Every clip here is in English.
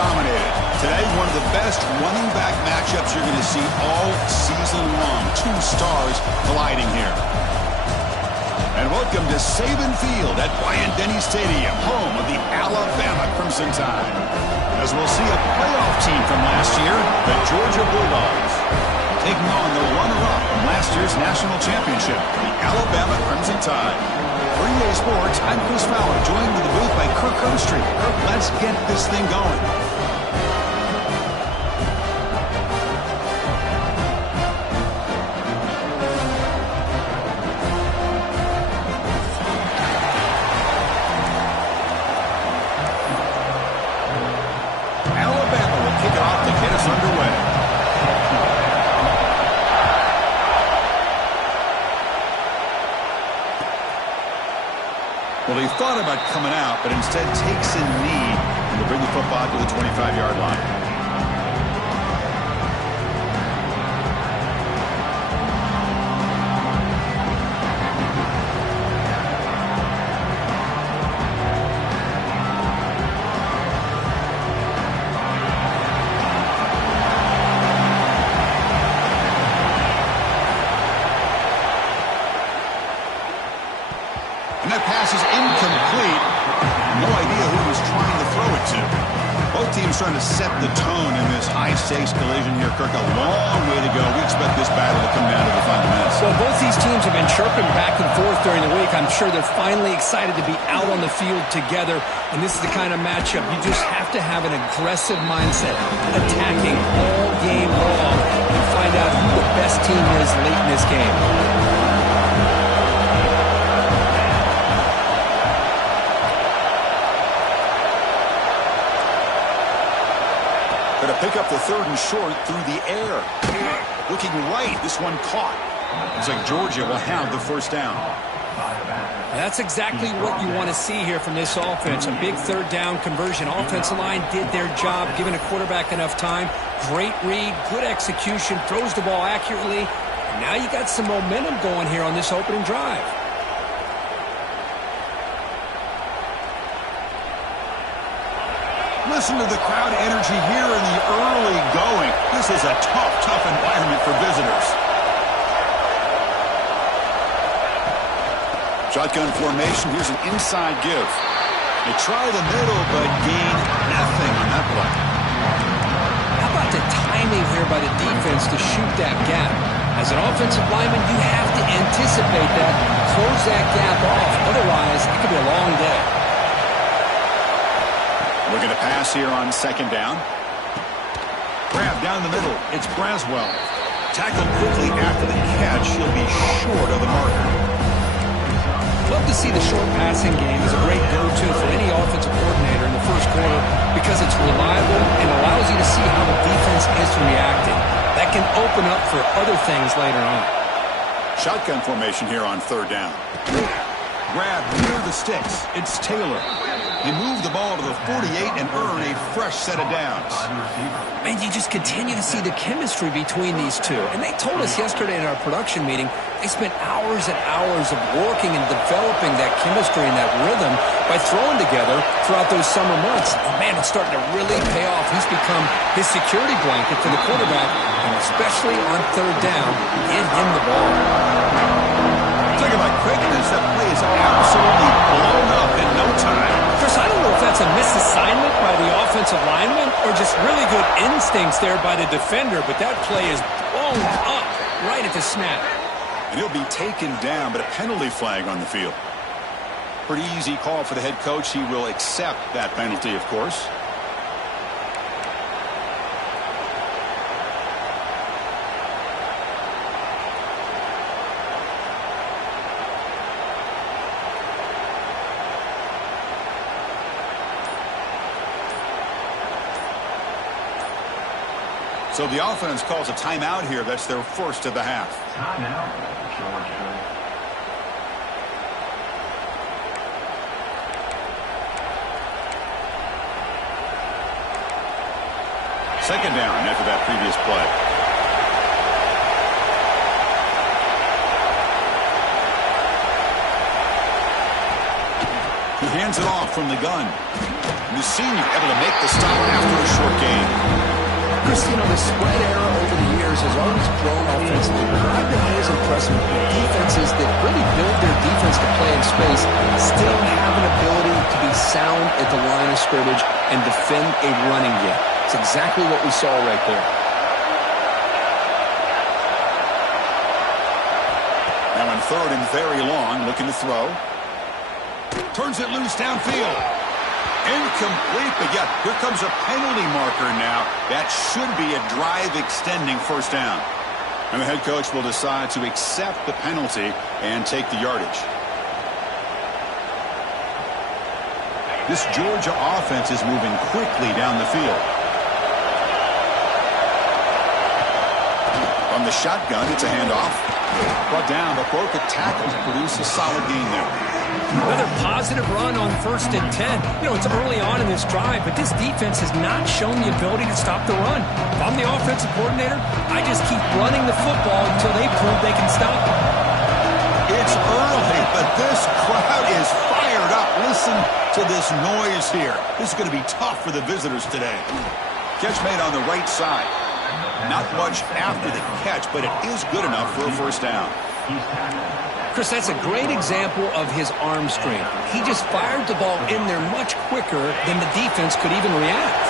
dominated. Today, one of the best running back matchups you're going to see all season long. Two stars colliding here. And welcome to Saban Field at Bryant-Denny Stadium, home of the Alabama Crimson Tide. As we'll see a playoff team from last year, the Georgia Bulldogs, taking on the runner-up from last year's national championship, the Alabama Crimson Tide. For EA Sports, I'm Chris Fowler, joined in the booth by Kirk Vinostream. Kirk, let's get this thing going. Alabama will kick it off to get us underway. Well, he thought about coming out, but instead takes a knee to bring the football to the 25-yard line. And that pass is incomplete. No idea who he was trying to throw it to. Both teams trying to set the tone in this high-stakes collision here. Kirk, a long way to go. We expect this battle to come down to the final minutes. Well, both these teams have been chirping back and forth during the week. I'm sure they're finally excited to be out on the field together. And this is the kind of matchup you just have to have an aggressive mindset, attacking all game long, and find out who the best team is late in this game. Going to pick up the third and short through the air. Looking right, this one caught. Looks like Georgia will have the first down. That's exactly what you want to see here from this offense. A big third down conversion. Offensive line did their job, giving a quarterback enough time. Great read, good execution, throws the ball accurately. And now you got some momentum going here on this opening drive. Listen to the crowd energy here in the early going. This is a tough environment for visitors. Shotgun formation. Here's an inside give. They try the middle, but gain nothing on that play. How about the timing here by the defense to shoot that gap? As an offensive lineman, you have to anticipate that, close that gap off. Otherwise, it could be a long day. Looking to pass here on second down. Grab down the middle. It's Braswell. Tackled quickly after the catch. He'll be short of the marker. Love to see the short passing game as a great go-to for any offensive coordinator in the first quarter because it's reliable and allows you to see how the defense is reacting. That can open up for other things later on. Shotgun formation here on third down. Grab near the sticks. It's Taylor. He moved the ball to the 48 and earned a fresh set of downs. Man, you just continue to see the chemistry between these two. And they told us yesterday in our production meeting, they spent hours and hours of working and developing that chemistry and that rhythm by throwing together throughout those summer months. And man, it's starting to really pay off. He's become his security blanket for the quarterback, and especially on third down, get him the ball. Talking about quickness, that play is absolutely blown up in no time. Chris, I don't know if that's a misassignment by the offensive lineman or just really good instincts there by the defender, but that play is blown up right at the snap. And he'll be taken down, but a penalty flag on the field. Pretty easy call for the head coach. He will accept that penalty, of course. So the offense calls a timeout here. That's their first of the half. Timeout, Georgia. Second down after that previous play. He hands it off from the gun. The senior able to make the stop after a Chris, the spread era over the years has always grown offensively, but what I've been always impressed with defenses that really build their defense to play in space still have an ability to be sound at the line of scrimmage and defend a running game. It's exactly what we saw right there. Now on third and very long, looking to throw. Turns it loose downfield. Incomplete, but yeah, here comes a penalty marker now. That should be a drive-extending first down. And the head coach will decide to accept the penalty and take the yardage. This Georgia offense is moving quickly down the field. From the shotgun, it's a handoff. Brought down, but broke a tackle to produce a solid gain there. Another positive run on 1st and 10. It's early on in this drive, but this defense has not shown the ability to stop the run. If I'm the offensive coordinator, I just keep running the football until they prove they can stop it. It's early, but this crowd is fired up. Listen to this noise here. This is going to be tough for the visitors today. Catch made on the right side. Not much after the catch, but it is good enough for a first down. Chris, that's a great example of his arm strength. He just fired the ball in there much quicker than the defense could even react.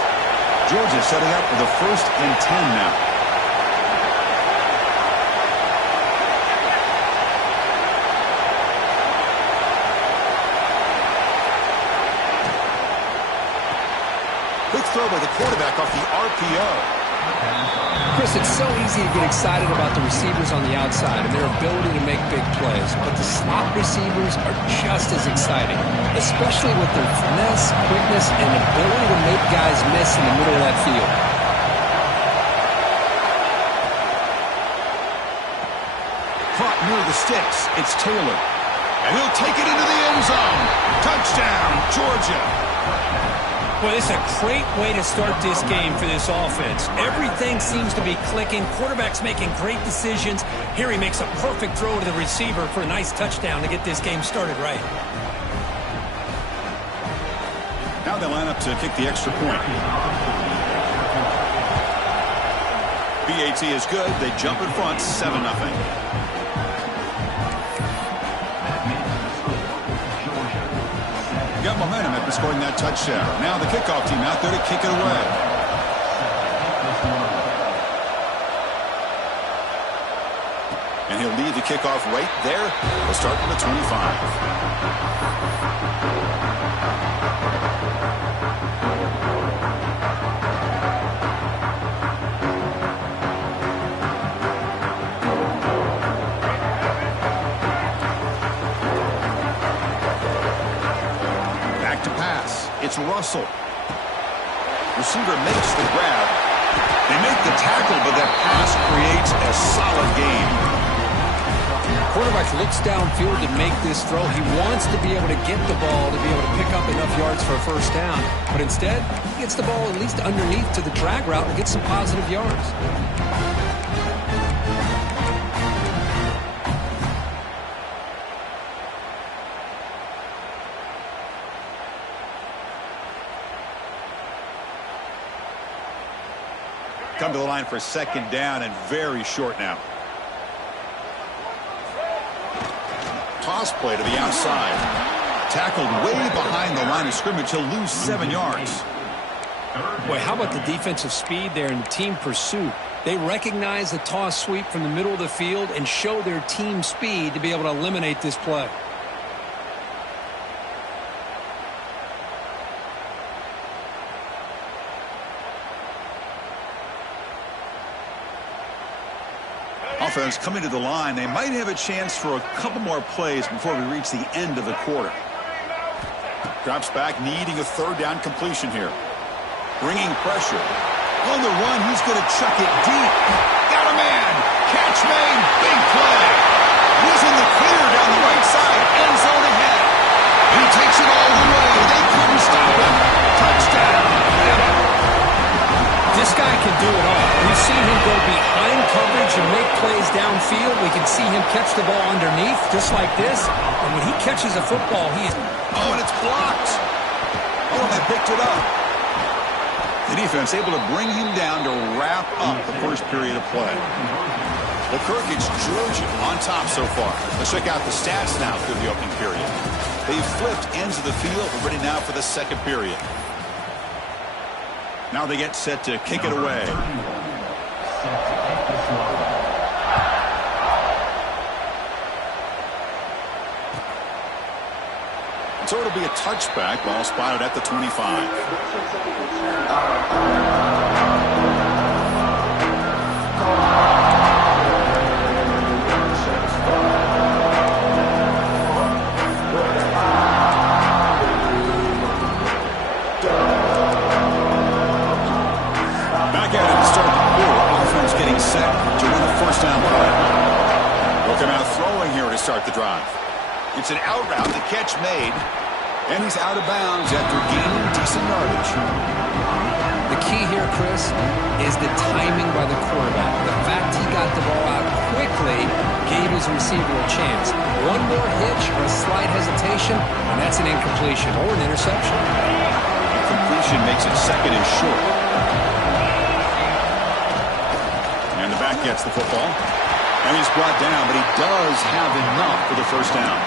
Georgia setting up for the 1st and 10 now. Quick throw by the quarterback off the RPO. Chris, it's so easy to get excited about the receivers on the outside and their ability to make big plays, but the slot receivers are just as exciting, especially with their finesse, quickness, and ability to make guys miss in the middle of that field. Caught near the sticks. It's Taylor. And he'll take it into the end zone. Touchdown, Georgia. Well, it's a great way to start this game for this offense. Everything seems to be clicking. Quarterback's making great decisions. Here he makes a perfect throw to the receiver for a nice touchdown to get this game started right. Now they line up to kick the extra point. BAT is good. They jump in front, 7-0. Got momentum after scoring that touchdown. Now the kickoff team out there to kick it away. And he'll lead the kickoff right there. We'll start from the 25. It's Russell. Receiver makes the grab. They make the tackle, but that pass creates a solid gain. Quarterback looks downfield to make this throw. He wants to be able to get the ball to be able to pick up enough yards for a first down. But instead, he gets the ball at least underneath to the drag route and gets some positive yards. Come to the line for a second down and very short now. Toss play to the outside. Tackled way behind the line of scrimmage. He'll lose 7 yards. Boy, how about the defensive speed there and the team pursuit? They recognize the toss sweep from the middle of the field and show their team speed to be able to eliminate this play. Offense coming to the line. They might have a chance for a couple more plays before we reach the end of the quarter. Drops back, needing a third down completion here. Bringing pressure. On the run, he's going to chuck it deep. Got a man. Catch made. Big play. He's in the clear down the right side. End zone ahead. He takes it all the way. They couldn't stop him. Touchdown. This guy can do it all. We've seen him go behind coverage and make plays downfield. We can see him catch the ball underneath, just like this. And when he catches a football, he is... Oh, and it's blocked. Oh, and they picked it up. The defense able to bring him down to wrap up the first period of play. The Kirkich, Georgia on top so far. Let's check out the stats now through the opening period. They've flipped ends of the field. We're ready now for the second period. Now they get set to kick it away. So it'll be a touchback. Ball spotted at the 25. Back at it to start the quarter. Offense getting set to run a first down play. They'll come out throwing here to start the drive. It's an out route. The catch made. And he's out of bounds after gaining decent yardage. The key here, Chris, is the timing by the quarterback. The fact he got the ball out quickly gave his receiver a chance. One more hitch or a slight hesitation, and that's an incompletion or an interception. Incompletion makes it second and short. And the back gets the football. And he's brought down, but he does have enough for the first down.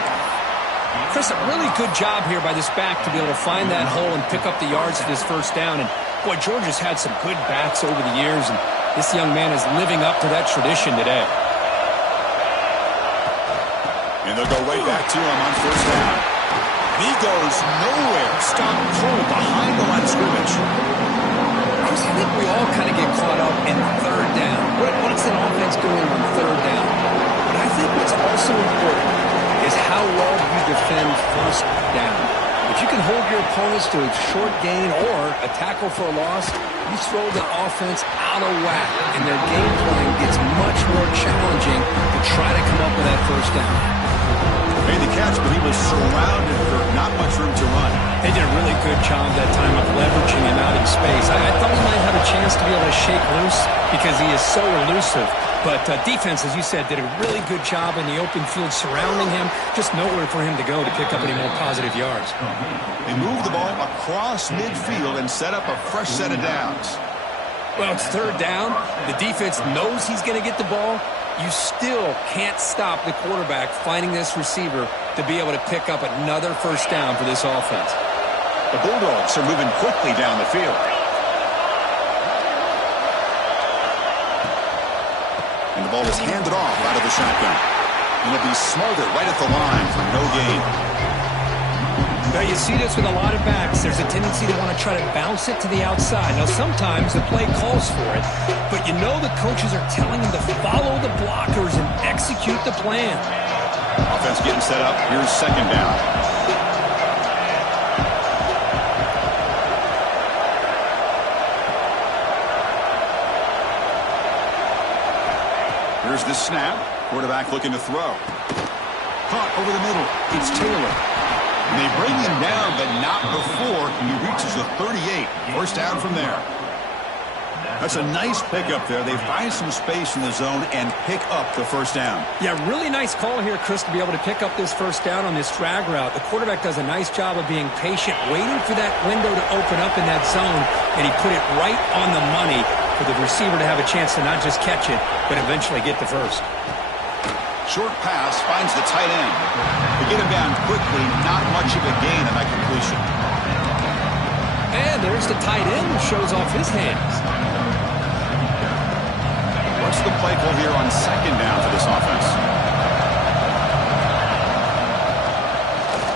Chris, a really good job here by this back to be able to find that hole and pick up the yards of his first down. And, boy, Georgia's had some good backs over the years, and this young man is living up to that tradition today. And they'll go right back to him on first down. He goes nowhere. Stop cold behind the line of scrimmage. Chris, I think we all kind of get caught up in third down. What's an offense doing on third down? But I think what's also important is how well you defend first down. If you can hold your opponents to a short gain or a tackle for a loss, you throw the offense out of whack, and their game plan gets much more challenging to try to come up with that first down. Made the catch, but he was surrounded for not much room to run. They did a really good job that time of leveraging him out in space. I thought he might have a chance to be able to shake loose because he is so elusive. But defense, as you said, did a really good job in the open field surrounding him. Just nowhere for him to go to pick up any more positive yards. They moved the ball across midfield and set up a fresh set of downs. Well, it's third down. The defense knows he's going to get the ball. You still can't stop the quarterback finding this receiver to be able to pick up another first down for this offense. The Bulldogs are moving quickly down the field. And the ball is handed off out of the shotgun. And it'll be smothered right at the line for no gain. Now, you see this with a lot of backs. There's a tendency to want to try to bounce it to the outside. Now, sometimes the play calls for it, but you know the coaches are telling them to follow the blockers and execute the plan. Offense getting set up. Here's second down. Here's the snap. Quarterback looking to throw. Caught over the middle. It's Taylor. And they bring him down, but not before he reaches the 38. First down from there. That's a nice pickup there. They find some space in the zone and pick up the first down. Yeah, really nice call here, Chris, to be able to pick up this first down on this drag route. The quarterback does a nice job of being patient, waiting for that window to open up in that zone, and he put it right on the money for the receiver to have a chance to not just catch it, but eventually get the first. Short pass finds the tight end. They get him down quickly, not much of a gain on that completion. And there's the tight end who shows off his hands. What's the play call here on second down for this offense?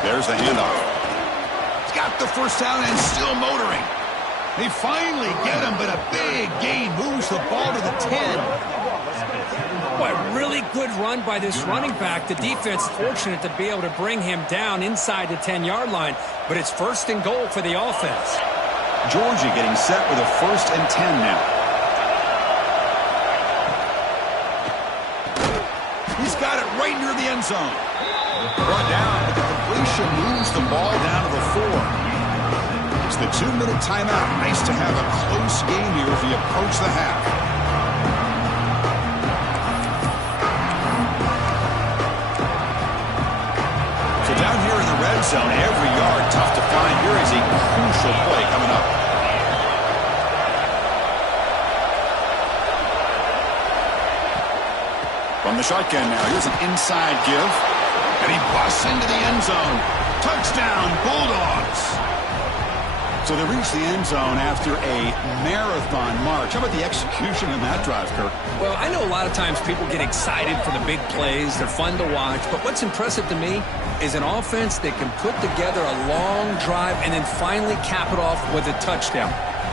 There's the handoff. He's got the first down and still motoring. They finally get him, but a big gain moves the ball to the 10. What really good run by this running back. The defense fortunate to be able to bring him down inside the 10-yard line, but it's first and goal for the offense. Georgia getting set with a first and 10 now. He's got it right near the end zone. Brought down, but the completion moves the ball down to the 4. It's the 2-minute timeout. Nice to have a close game here as we approach the half. Down here in the red zone, every yard tough to find. Here is a crucial play coming up. From the shotgun now, here's an inside give. And he busts into the end zone. Touchdown, Bulldogs. So they reach the end zone after a marathon march. How about the execution in that drive, Kirk? Well, I know a lot of times people get excited for the big plays. They're fun to watch. But what's impressive to me is an offense that can put together a long drive and then finally cap it off with a touchdown.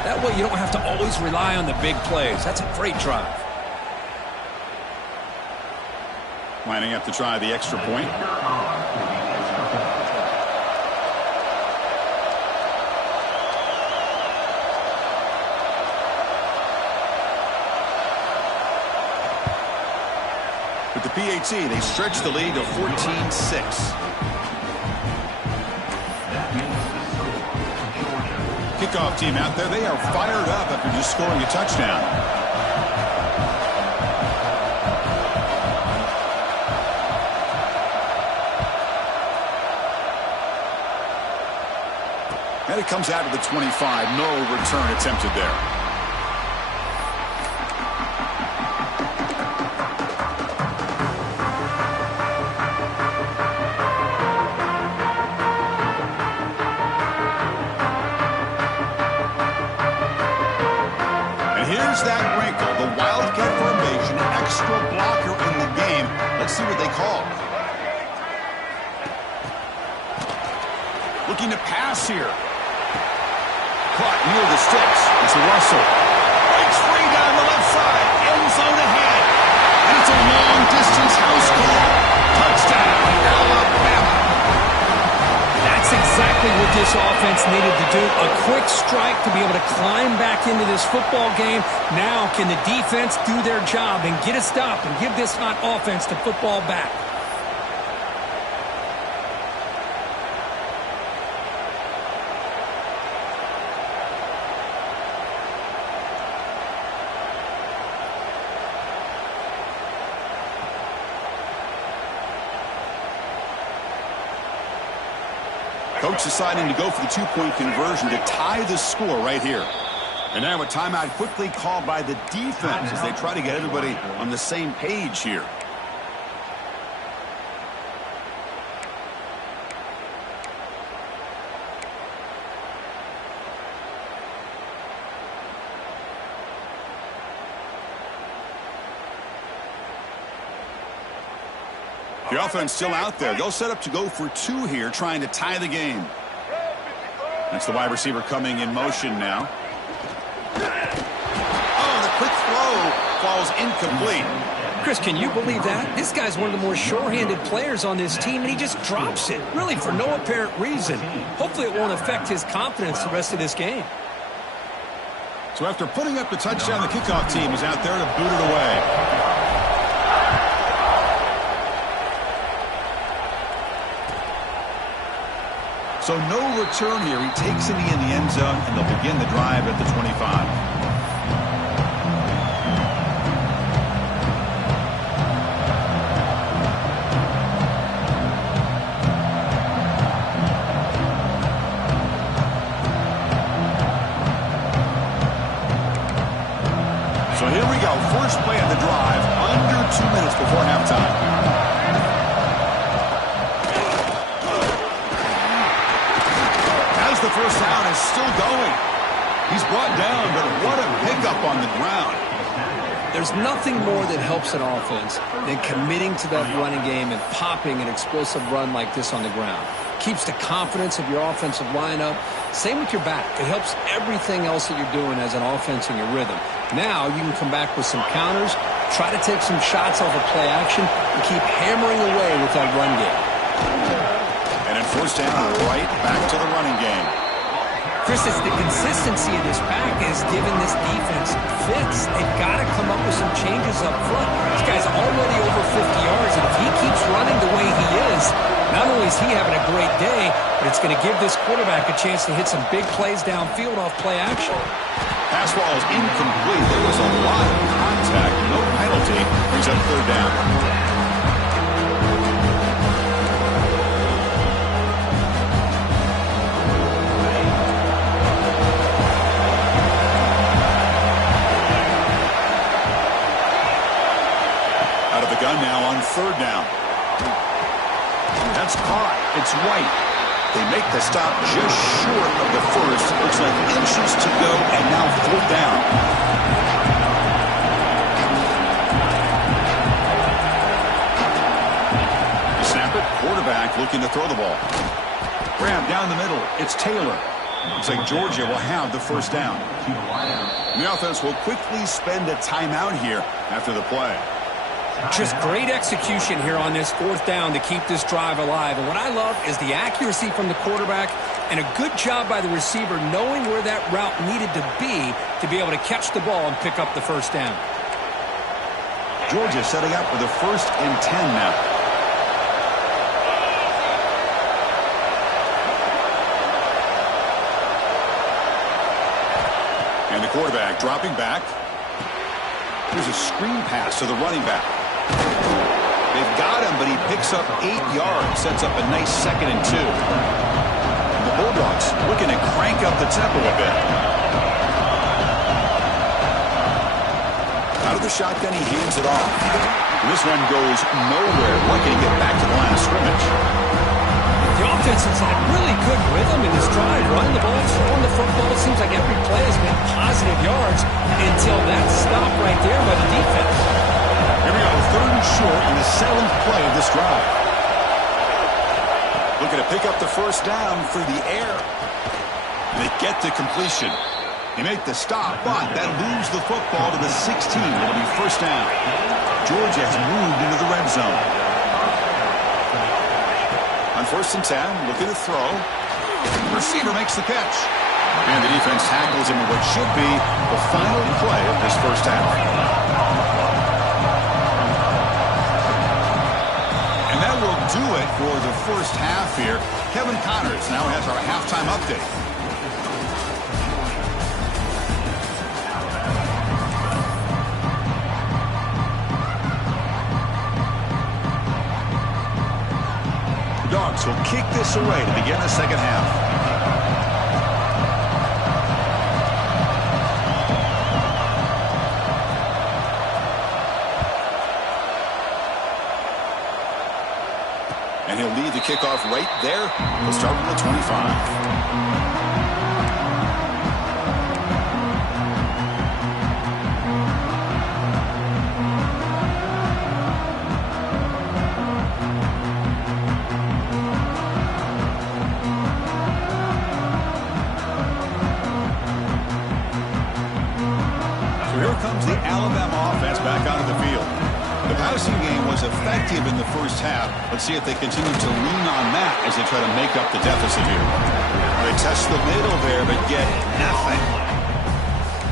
That way you don't have to always rely on the big plays. That's a great drive. Lining up to try the extra point. With the PAT, they stretch the lead to 14-6. Kickoff team out there, they are fired up after just scoring a touchdown. And it comes out to the 25. No return attempted there. And here's that wrinkle. The Wildcat formation, extra blocker in the game. Let's see what they call. Looking to pass here. Caught near the sticks. It's a Russell. Breaks free down the left side. End zone ahead. And it's a long-distance house call. Touchdown, Alabama. That's exactly what this offense needed to do. A quick strike to be able to climb back into this football game. Now can the defense do their job and get a stop and give this hot offense the football back? Coach deciding to go for the two-point conversion to tie the score right here. And now a timeout quickly called by the defense as they try to get everybody on the same page here. The offense still out there. They'll set up to go for two here, trying to tie the game. That's the wide receiver coming in motion now. Oh, the quick throw falls incomplete. Chris, can you believe that? This guy's one of the more sure-handed players on this team, and he just drops it, really for no apparent reason. Hopefully it won't affect his confidence the rest of this game. So after putting up the touchdown, the kickoff team is out there to boot it away. So no return here. He takes it in the end zone, and they'll begin the drive at the 25. So here we go. First play of the drive, under 2 minutes before halftime. The first down is still going. He's brought down, but what a pickup on the ground. There's nothing more that helps an offense than committing to that running game and popping an explosive run like this on the ground. Keeps the confidence of your offensive lineup. Same with your back. It helps everything else that you're doing as an offense in your rhythm. Now you can come back with some counters, try to take some shots off of play action, and keep hammering away with that run game. And in first down, right back to the running game. Chris, it's the consistency of this pack is giving this defense fits. They've got to come up with some changes up front. This guy's already over 50 yards, and if he keeps running the way he is, not only is he having a great day, but it's going to give this quarterback a chance to hit some big plays downfield off play action. Pass ball is incomplete. There was a lot of contact. No penalty. Brings up third down. run now on third down. That's caught. It's White. They make the stop just short of the first. Looks like inches to go, and now fourth down. The snapper, quarterback looking to throw the ball. Grab down the middle. It's Taylor. Looks like Georgia will have the first down. The offense will quickly spend a timeout here after the play. Just great execution here on this fourth down to keep this drive alive. And what I love is the accuracy from the quarterback and a good job by the receiver knowing where that route needed to be able to catch the ball and pick up the first down. Georgia setting up for the 1st and 10 now. And the quarterback dropping back. Here's a screen pass to the running back. They've got him, but he picks up 8 yards. Sets up a nice 2nd and 2. And the Bulldogs looking to crank up the tempo a bit. Out of the shotgun, he hands it off. And this one goes nowhere. Lucky to get back to the line of scrimmage. The offense has had really good rhythm in this drive. Running the ball, throwing the football. It seems like every play has been positive yards until that stop right there by the defense. Here we go, 3rd and short in the 7th play of this drive. Looking to pick up the first down through the air. They get the completion. They make the stop, but that moves the football to the 16. It'll be first down. Georgia has moved into the red zone. On 1st and 10, looking to throw. The receiver makes the catch. And the defense tackles him in what should be the final play of this first half. And that will do it for the first half here. Kevin Connors now has our halftime update. Dogs will kick this away to begin the second half. And he'll lead the kickoff right there. We'll start from the 25. Effective in the first half. Let's see if they continue to lean on that as they try to make up the deficit here. They test the middle there, but get nothing.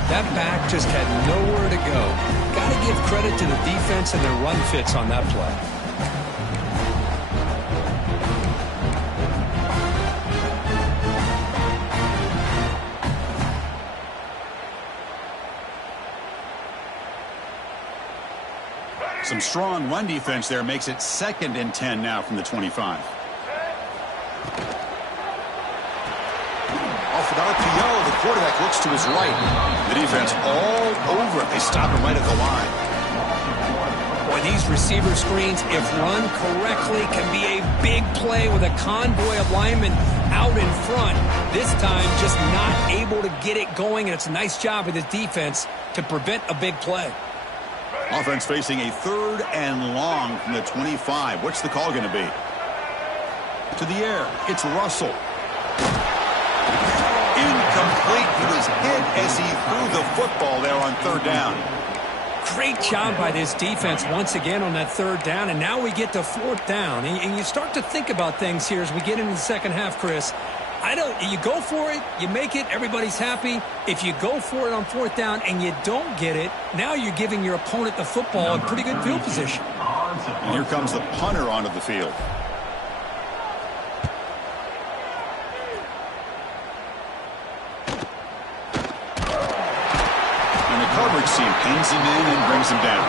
That back just had nowhere to go. Got to give credit to the defense and their run fits on that play. Some strong run defense there makes it 2nd and 10 now from the 25. Off an RPO, the quarterback looks to his right. The defense all over it. They stop him right at the line. Boy, these receiver screens, if run correctly, can be a big play with a convoy of linemen out in front. This time, just not able to get it going, and it's a nice job of the defense to prevent a big play. Offense facing a 3rd and long from the 25. What's the call going to be? To the air. It's Russell. Incomplete. He was hit as he threw the football there on 3rd down. Great job by this defense once again on that 3rd down, and now we get to 4th down. And you start to think about things here as we get into the second half, Chris. You go for it, you make it, everybody's happy. If you go for it on 4th down and you don't get it, now you're giving your opponent the football in pretty good field position. And here comes the punter onto the field. And the coverage team pins him in and brings him down.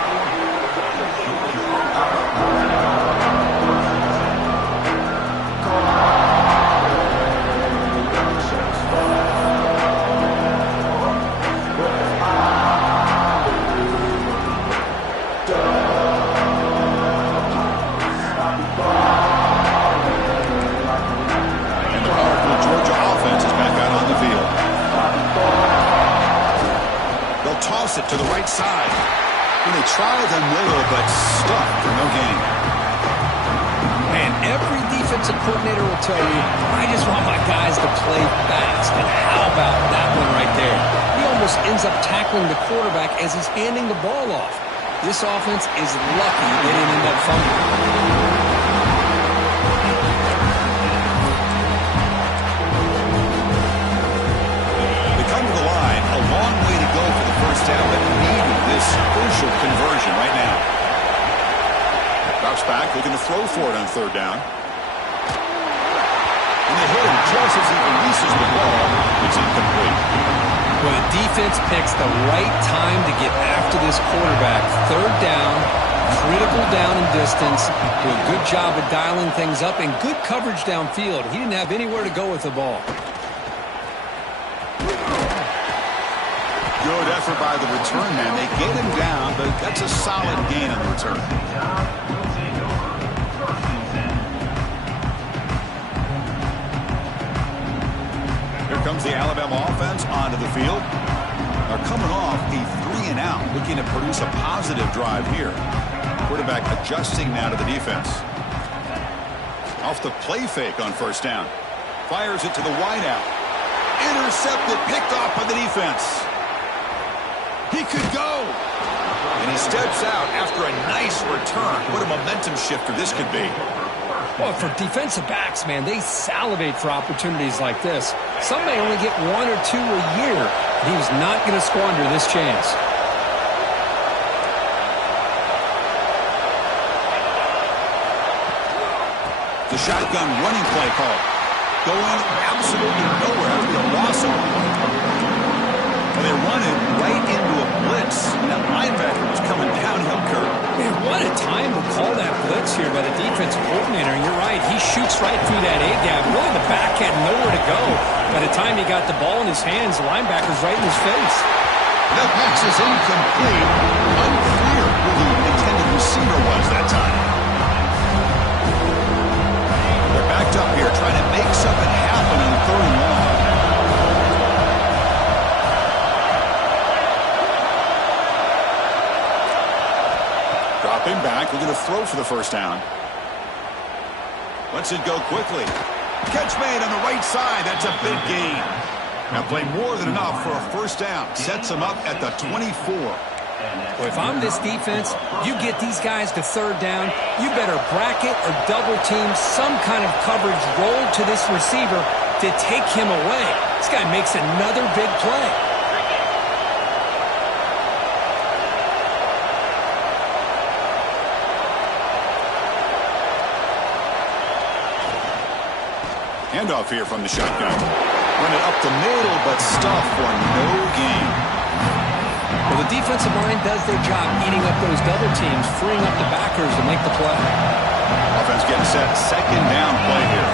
toss it to the right side. And they try the middle, but stuck for no gain. Man, every defensive coordinator will tell you, I just want my guys to play fast. And how about that one right there? He almost ends up tackling the quarterback as he's handing the ball off. This offense is lucky they didn't end up fumbling. Down, but needing this crucial conversion right now. Drops back, looking to throw for it on third down. And they hit him just as he releases the ball. It's incomplete. Well, the defense picks the right time to get after this quarterback. Third down, critical down and distance. Do a good job of dialing things up and good coverage downfield. He didn't have anywhere to go with the ball. Good effort by the return man. They get him down, but that's a solid gain on the return. Here comes the Alabama offense onto the field. They're coming off a 3-and-out, looking to produce a positive drive here. Quarterback adjusting now to the defense. Off the play fake on first down. Fires it to the wideout. Intercepted, picked off by the defense. He could go. And he steps out after a nice return. What a momentum shifter this could be. Well, for defensive backs, man, they salivate for opportunities like this. Some may only get one or two a year. And he was not going to squander this chance. The shotgun running play call. Going absolutely nowhere. That would be a loss of one. They run it right into a blitz. And that linebacker was coming downhill, Kurt. Man, what a time to call that blitz here by the defensive coordinator. And you're right, he shoots right through that A-gap. Really, the back had nowhere to go. By the time he got the ball in his hands, the linebacker's right in his face. That pass is incomplete. Unclear who the intended receiver was that time. They're backed up here trying to make something happen on third and long. Dropping back, looking to throw for the first down. Lets it go quickly. Catch made on the right side. That's a big gain. Now play more than enough for a first down. Sets them up at the 24. Well, if I'm this defense, you get these guys to third down, you better bracket or double team some kind of coverage roll to this receiver to take him away. This guy makes another big play. Handoff here from the shotgun. Run it up the middle, but stuff for no gain. Well, the defensive line does their job eating up those double teams, freeing up the backers to make the play. Offense getting set. Second down play here.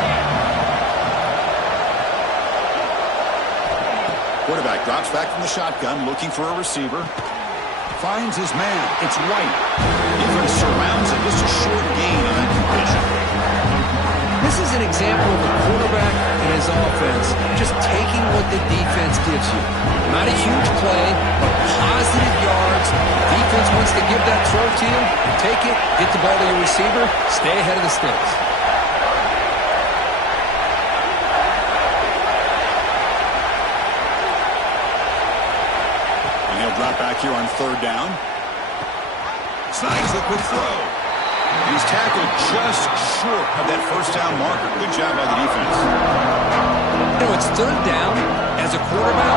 Quarterback drops back from the shotgun, looking for a receiver. Finds his man. It's White. Defense surrounds him. Just a short gain on that completion. This is an example of a quarterback and his offense just taking what the defense gives you. Not a huge play, but positive yards. Defense wants to give that throw to you. You take it, get the ball to your receiver, stay ahead of the sticks. And he'll drop back here on third down. Snags the quick throw. He's tackled just short of that first down marker. Good job by the defense. You know, it's third down. As a quarterback,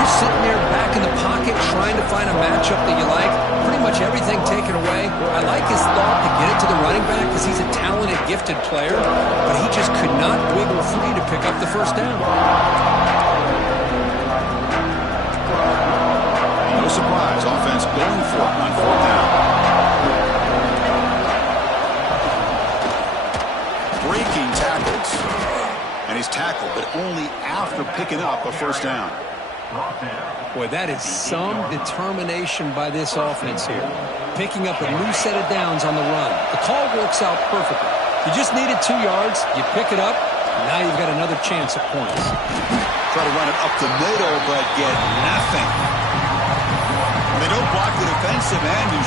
you're sitting there back in the pocket trying to find a matchup that you like. Pretty much everything taken away. I like his thought to get it to the running back because he's a talented, gifted player, but he just could not wiggle free to pick up the first down. No surprise. Offense going for it on fourth down. Breaking tackles. And he's tackled, but only after picking up a first down. Boy, that is some determination by this offense here. Picking up a new set of downs on the run. The call works out perfectly. You just needed 2 yards. You pick it up. Now you've got another chance at points. Try to run it up the middle, but get nothing. They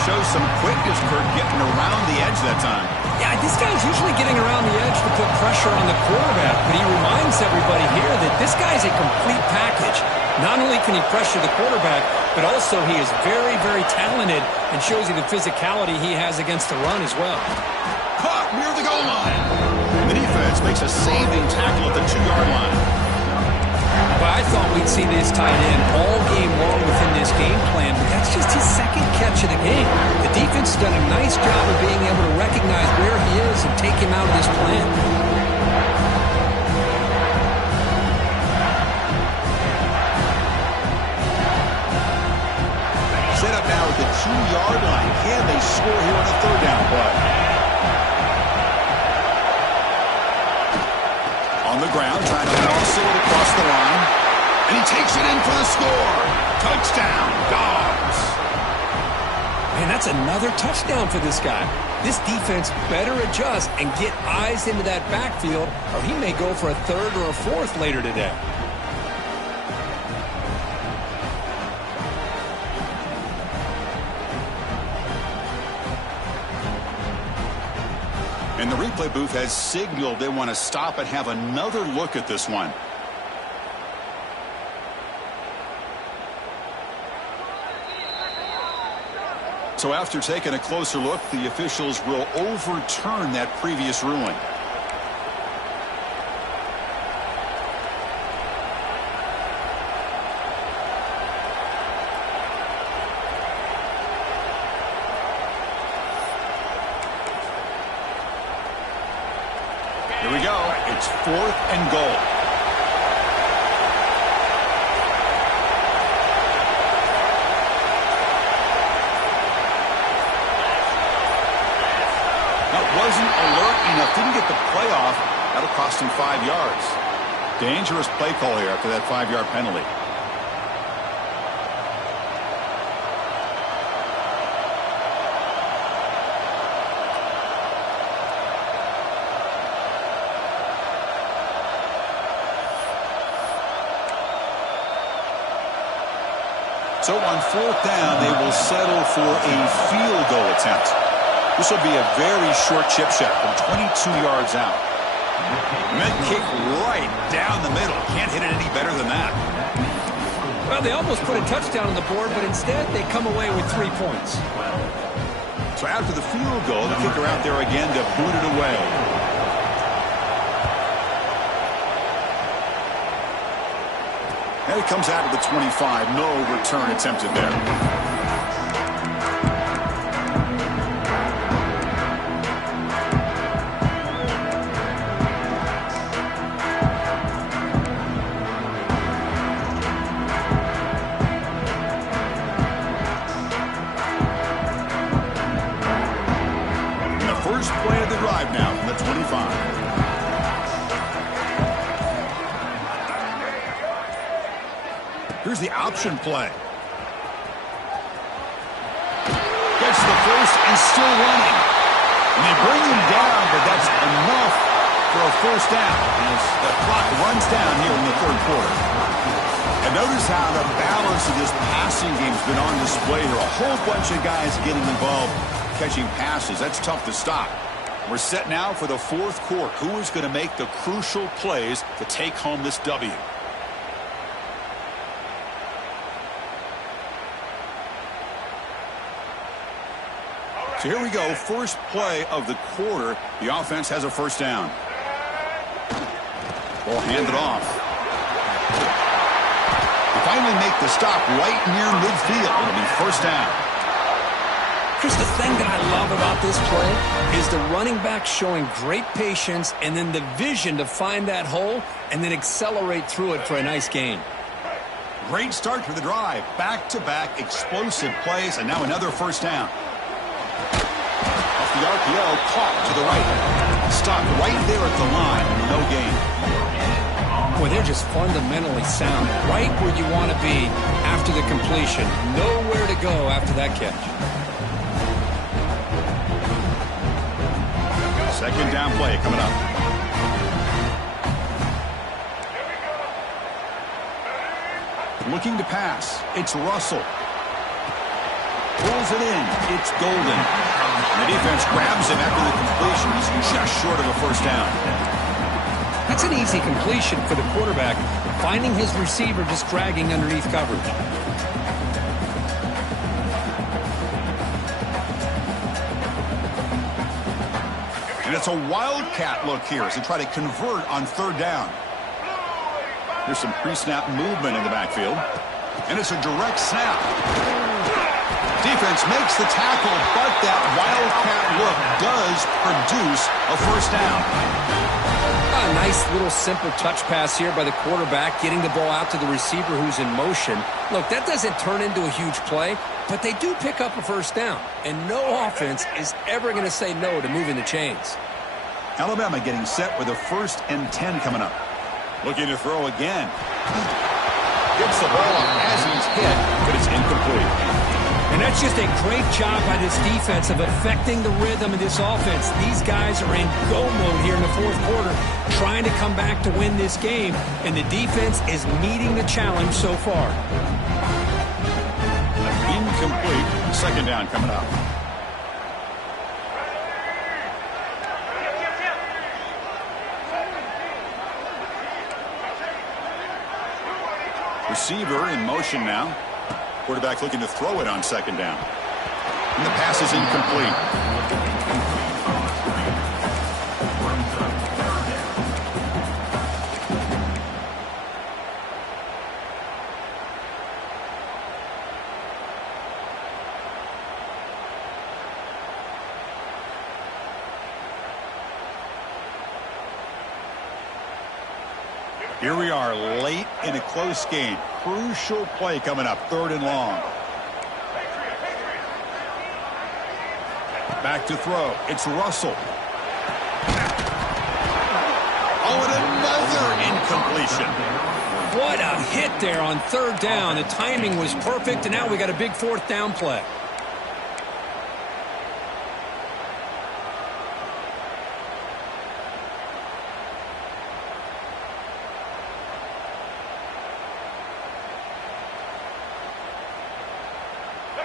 shows some quickness, Kurt, getting around the edge that time. Yeah, this guy's usually getting around the edge to put pressure on the quarterback, but he reminds everybody here that this guy's a complete package. Not only can he pressure the quarterback, but also he is very, very talented and shows you the physicality he has against the run as well. Caught near the goal line. The defense makes a saving tackle at the 2-yard line. Well, I thought we'd see this tight end all game long within this game plan, but that's just his second catch of the game. The defense has done a nice job of being able to recognize where he is and take him out of this plan. Set up now at the 2-yard line. Can they score here on a 3rd down play? On the ground, trying to muscle it across the line. And he takes it in for the score. Touchdown, Dogs. Man, that's another touchdown for this guy. This defense better adjust and get eyes into that backfield, or he may go for a 3rd or a 4th later today. And the replay booth has signaled they want to stop and have another look at this one. So after taking a closer look, the officials will overturn that previous ruling. Here we go. It's 4th and goal. Wasn't alert enough, didn't get the play off. That'll cost him 5 yards. Dangerous play call here after that 5-yard penalty. So on 4th down, they will settle for a field goal attempt. This will be a very short chip shot from 22 yards out. Mid kick right down the middle. Can't hit it any better than that. Well, they almost put a touchdown on the board, but instead they come away with 3 points. So after the field goal, the kicker out there again to boot it away. And it comes out of the 25. No return attempted there. Now from the 25. Here's the option play. Gets the first and still running. And they bring him down, but that's enough for a 1st down as the clock runs down here in the 3rd quarter. And notice how the balance of this passing game has been on display here. A whole bunch of guys getting involved catching passes. That's tough to stop. We're set now for the 4th quarter. Who is going to make the crucial plays to take home this W? So here we go. First play of the quarter. The offense has a 1st down. Ball handed off. They finally make the stop right near midfield. It'll be 1st down. Here's the thing that I love about this play is the running back showing great patience and then the vision to find that hole and then accelerate through it for a nice gain. Great start to the drive. Back-to-back explosive plays, and now another 1st down. Off the RPO, caught to the right. Stopped right there at the line. No gain. Boy, they're just fundamentally sound. Right where you want to be after the completion. Nowhere to go after that catch. 2nd down play coming up. Looking to pass. It's Russell. Pulls it in. It's golden. And the defense grabs him after the completion. He's just short of a first down. That's an easy completion for the quarterback, finding his receiver just dragging underneath coverage. And it's a wildcat look here as they try to convert on third down. There's some pre-snap movement in the backfield. And it's a direct snap. Defense makes the tackle, but that wildcat look does produce a first down. A nice little simple touch pass here by the quarterback, getting the ball out to the receiver who's in motion. Look, that doesn't turn into a huge play, but they do pick up a first down. And no offense is ever going to say no to moving the chains. Alabama getting set with a 1st and 10 coming up. Looking to throw again. Gets the ball as he's hit, but it's incomplete. And that's just a great job by this defense of affecting the rhythm of this offense. These guys are in go mode here in the fourth quarter, trying to come back to win this game, and the defense is meeting the challenge so far. Incomplete. 2nd down coming up. Receiver in motion now. Quarterback looking to throw it on 2nd down. And the pass is incomplete. Here we are late in a close game. Crucial play coming up, 3rd and long. Back to throw. It's Russell. Oh, and another incompletion. What a hit there on 3rd down. The timing was perfect, and now we got a big 4th down play.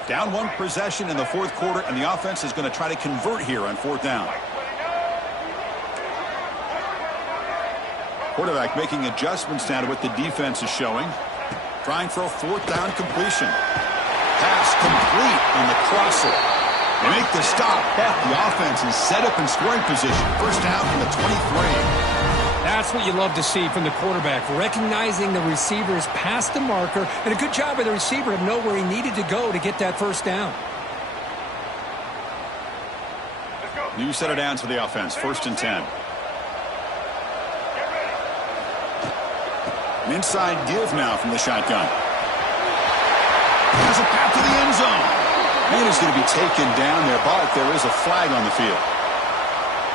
Down 1 possession in the 4th quarter, and the offense is going to try to convert here on 4th down. Quarterback making adjustments now to what the defense is showing. Trying for a 4th down completion. Pass complete on the crosser. They make the stop, but the offense is set up in scoring position. First down from the 23. That's what you love to see from the quarterback, recognizing the receivers past the marker, and a good job by the receiver to know where he needed to go to get that first down. New set of downs for the offense, 1st and 10. An inside give now from the shotgun. Has a path to the end zone. Man is going to be taken down there, but there is a flag on the field.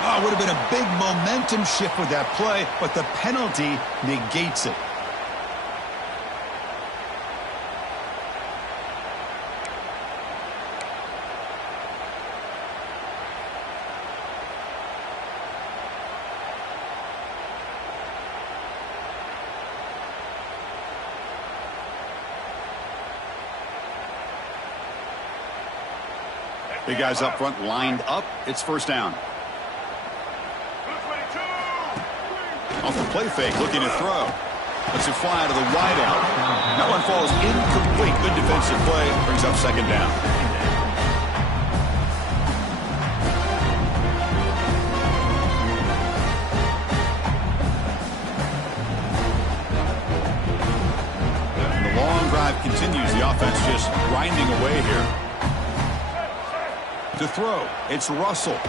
Oh, it would have been a big momentum shift with that play, but the penalty negates it. Big guys up front lined up. It's first down. Off the play fake, looking to throw. Lets it fly to the wideout. That one falls incomplete. Good defensive play. Brings up second down. And the long drive continues. The offense just grinding away here. To throw, it's Russell.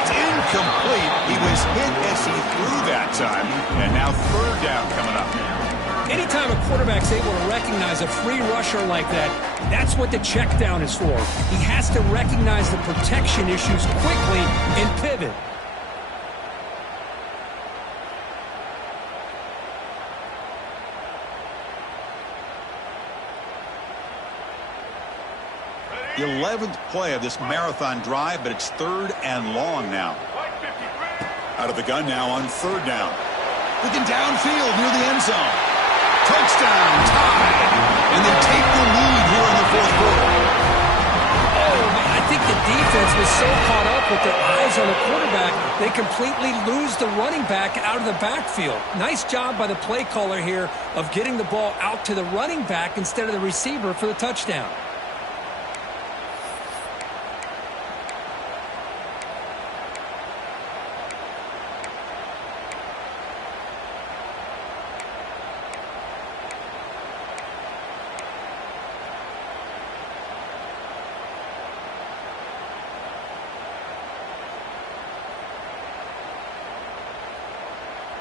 It's incomplete. He was hit as he threw that time. And now third down coming up. Anytime a quarterback's able to recognize a free rusher like that, that's what the check down is for. He has to recognize the protection issues quickly and pivot. The 11th play of this marathon drive, but it's third and long now. Out of the gun now on third down. Looking downfield near the end zone. Touchdown, tied. And they take the lead here in the fourth quarter. with their eyes on the quarterback, they completely lose the running back out of the backfield. Nice job by the play caller here of getting the ball out to the running back instead of the receiver for the touchdown.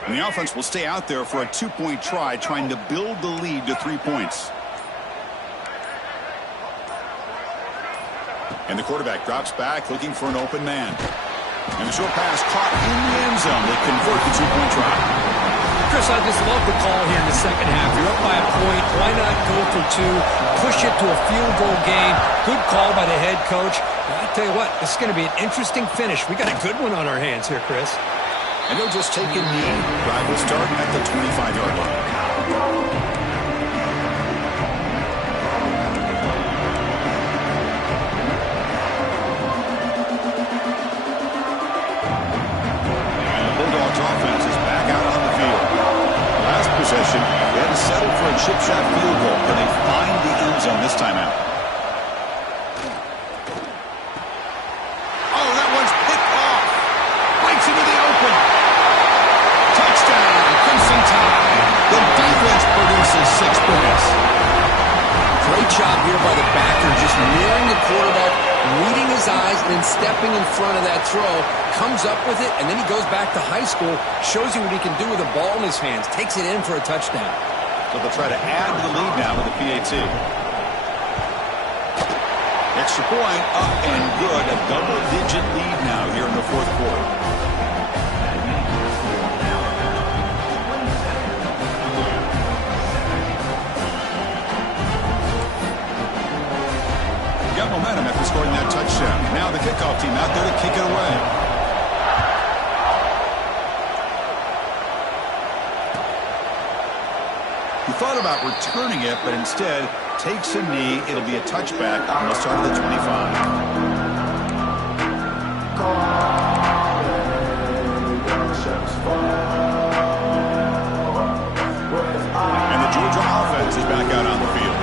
And the offense will stay out there for a 2-point try, trying to build the lead to 3 points. And the quarterback drops back, looking for an open man. And the short pass caught in the end zone. They convert the 2-point try. Chris, I just love the call here in the second half. You're up by a point. Why not go for 2, push it to a field goal game? Good call by the head coach. And I'll tell you what, this is going to be an interesting finish. We got a good one on our hands here, Chris. And they'll just take a knee. Drive will start at the 25-yard line. And the Bulldogs offense is back out on the field. Last possession, they had to settle for a chip shot field goal, but they find the end zone this time out. Oh, that one's picked off. Breaks into the open. Touchdown, Crimson Tide. The defense produces 6 points. Great job here by the backer, just nearing the quarterback, reading his eyes, and then stepping in front of that throw. Comes up with it, and then he goes back to high school, shows you what he can do with a ball in his hands, takes it in for a touchdown. So they'll try to add to the lead now with the PAT. Extra point, up and good. A double-digit lead now here in the fourth quarter. Got momentum after scoring that touchdown. Now the kickoff team out there to kick it away. He thought about returning it, but instead takes a knee. It'll be a touchback on the start of the 25. And the Georgia offense is back out on the field.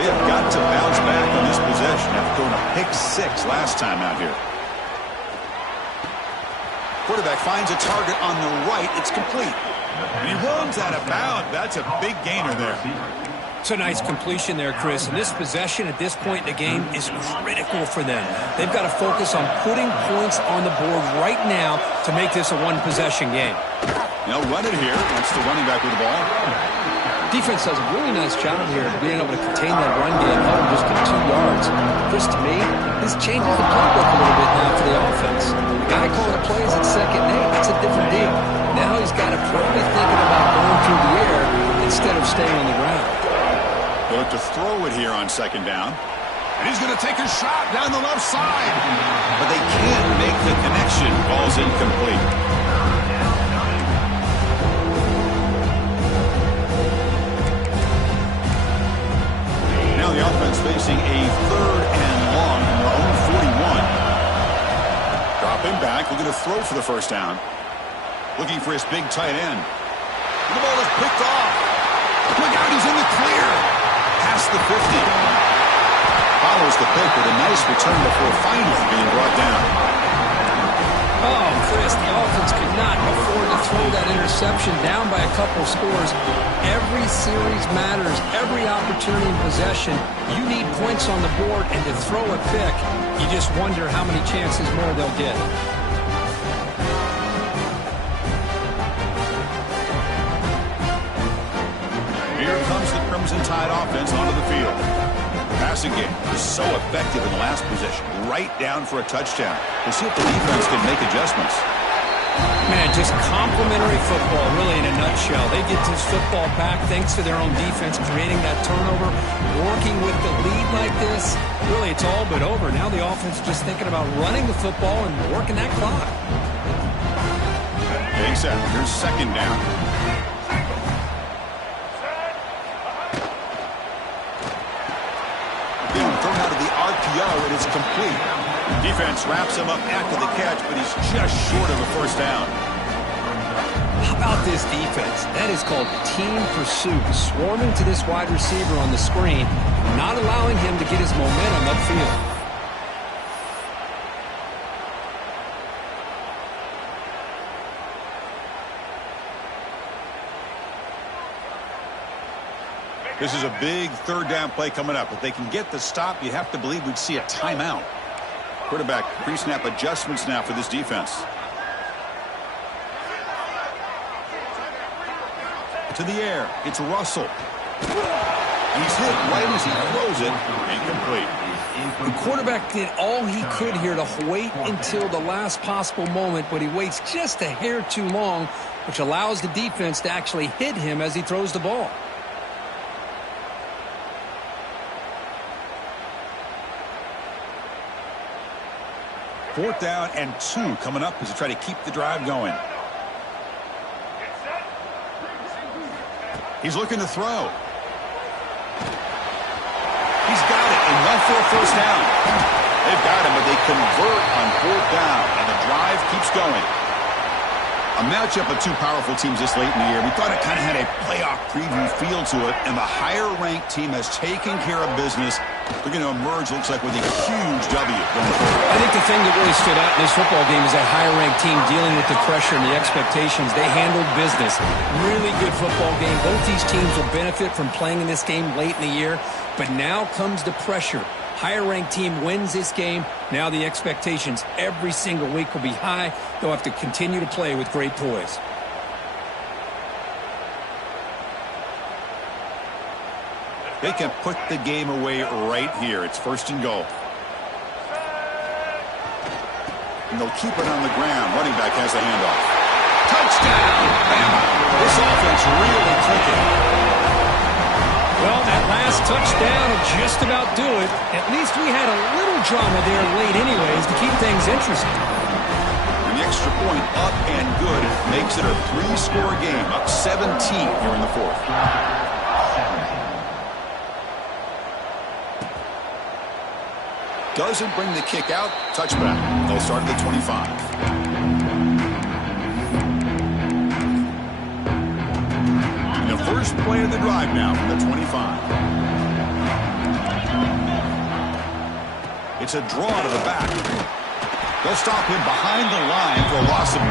They have got to bounce back on this possession after throwing a pick-6 last time out here. Quarterback finds a target on the right. It's complete. And he runs out of bounds. That's a big gainer there. It's a nice completion there, Chris. And this possession at this point in the game is critical for them. They've got to focus on putting points on the board right now to make this a one-possession game. They'll run it here. That's the running back with the ball. Defense does a really nice job here of being able to contain that run game, help them just get 2 yards. Chris, to me, this changes the playbook a little bit now for the offense. The guy calling the plays at 2nd and 8, that's a different deal. Now he's got to probably thinking about going through the air instead of staying on the ground. They look to throw it here on 2nd down. And he's going to take a shot down the left side. But they can't make the connection. Ball's incomplete. The offense facing a 3rd and long from their own 41. Dropping back, looking to throw for the first down. Looking for his big tight end. And the ball is picked off. Look out, he's in the clear. Past the 50. Follows the pick with a nice return before finally being brought down. Oh, Chris, the offense could not afford to throw that interception down by a couple scores. Every series matters. Every opportunity in possession. You need points on the board, and to throw a pick, you just wonder how many chances more they'll get. Here comes the Crimson Tide offense onto the field. The passing game was so effective in the last possession. Right down for a touchdown. We'll see if the defense can make adjustments. Man, just complimentary football, really, in a nutshell. They get this football back thanks to their own defense, creating that turnover, working with the lead like this. Really, it's all but over. Now the offense is just thinking about running the football and working that clock. Big set. Here's 2nd down. Being thrown out of the RPO, and it's complete. Defense wraps him up after the catch, but he's just short of a first down. How about this defense? That is called team pursuit. Swarming to this wide receiver on the screen, not allowing him to get his momentum upfield. This is a big third down play coming up. If they can get the stop, you have to believe we'd see a timeout. Quarterback pre-snap adjustments now for this defense. To the air. It's Russell. He's hit right as he throws it. Incomplete. The quarterback did all he could here to wait until the last possible moment, but he waits just a hair too long, which allows the defense to actually hit him as he throws the ball. Fourth down and 2 coming up as they try to keep the drive going. He's looking to throw. He's got it. Enough for a first down. They've got him, but they convert on fourth down, and the drive keeps going. A matchup of two powerful teams this late in the year. We thought it kind of had a playoff preview feel to it, and the higher-ranked team has taken care of business. They're going to emerge, looks like, with a huge W going forward. I think the thing that really stood out in this football game is that higher-ranked team dealing with the pressure and the expectations. They handled business. Really good football game. Both these teams will benefit from playing in this game late in the year, but now comes the pressure. Higher-ranked team wins this game. Now the expectations every single week will be high. They'll have to continue to play with great poise. They can put the game away right here. It's first and goal. And they'll keep it on the ground. Running back has the handoff. Touchdown! Bama! This offense really clicking. Well, that last touchdown will just about do it. At least we had a little drama there late anyways to keep things interesting. And the extra point up and good makes it a 3-score game, up 17 here in the fourth. Doesn't bring the kick out. Touchback. They'll start at the 25. First play of the drive now from the 25. It's a draw to the back. They'll stop him behind the line for a loss of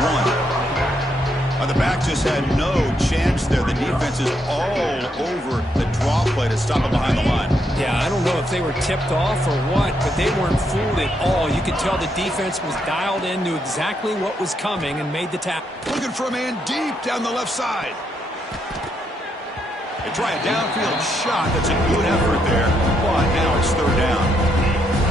1. The back just had no chance there. The defense is all over the draw play to stop him behind the line. Yeah, I don't know if they were tipped off or what, but they weren't fooled at all. You could tell the defense was dialed in, knew exactly what was coming, and made the tackle. Looking for a man deep down the left side. They try a downfield shot. That's a good effort there. But now it's third down.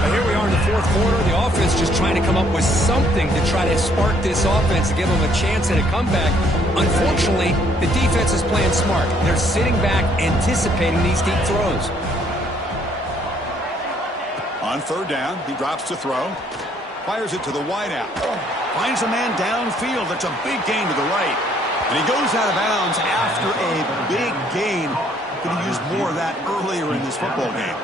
Now here we are in the fourth quarter. The offense just trying to come up with something to try to spark this offense to give them a chance at a comeback. Unfortunately, the defense is playing smart. They're sitting back, anticipating these deep throws. On third down, he drops to throw. Fires it to the wideout. Finds a man downfield. That's a big gain to the right. And he goes out of bounds after a big gain. Could have used more of that earlier in this football game.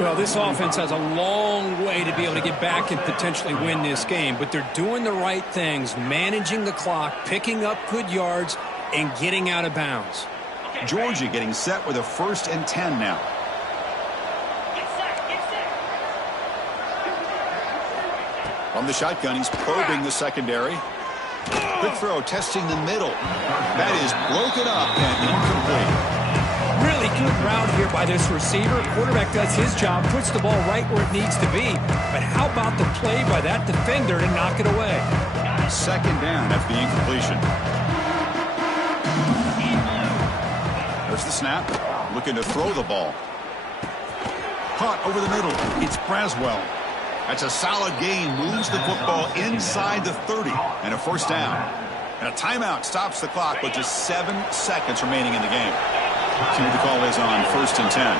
Well, this offense has a long way to be able to get back and potentially win this game. But they're doing the right things, managing the clock, picking up good yards, and getting out of bounds. Georgia getting set with a 1st and 10 now. From the shotgun, he's probing the secondary. Quick throw, testing the middle. That is broken up and incomplete. Really good route here by this receiver. Quarterback does his job, puts the ball right where it needs to be. But how about the play by that defender to knock it away? Second down after the incompletion. There's the snap. Looking to throw the ball. Caught over the middle. It's Braswell. That's a solid gain. Moves the football inside the 30. And a first down. And a timeout stops the clock with just 7 seconds remaining in the game. See what the call is on 1st and 10.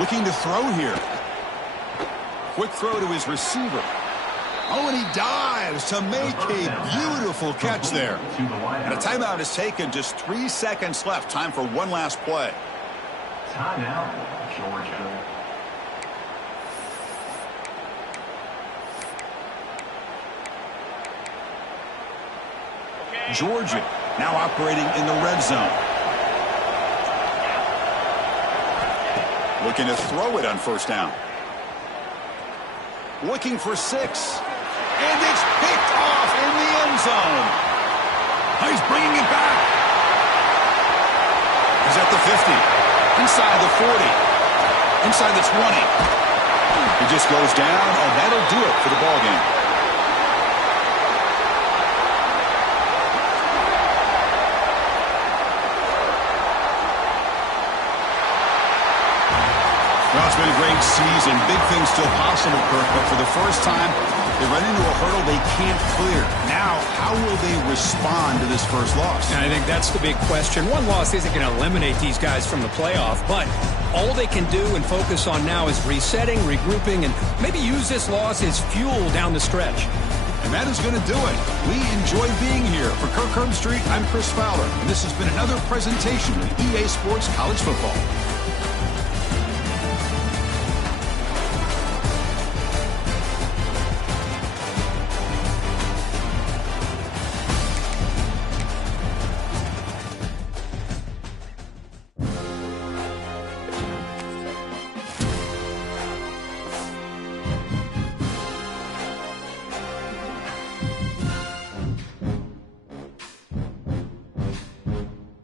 Looking to throw here. Quick throw to his receiver. Oh, and he dives to make a beautiful catch there. And a timeout is taken. Just 3 seconds left. Time for one last play. Timeout, Georgia. Georgia now operating in the red zone. Looking to throw it on first down. Looking for 6. And it's picked off in the end zone. He's bringing it back. He's at the 50. Inside the 40. Inside the 20. He just goes down, and that'll do it for the ball game. Well, it's been a great season. Big things still possible, Kirk, but for the first time, they run into a hurdle they can't clear. Now, how will they respond to this first loss? And I think that's the big question. One loss isn't going to eliminate these guys from the playoff, but all they can do and focus on now is resetting, regrouping, and maybe use this loss as fuel down the stretch. And that is going to do it. We enjoy being here. For Kirk Herbstreit, I'm Chris Fowler, and this has been another presentation of EA Sports College Football.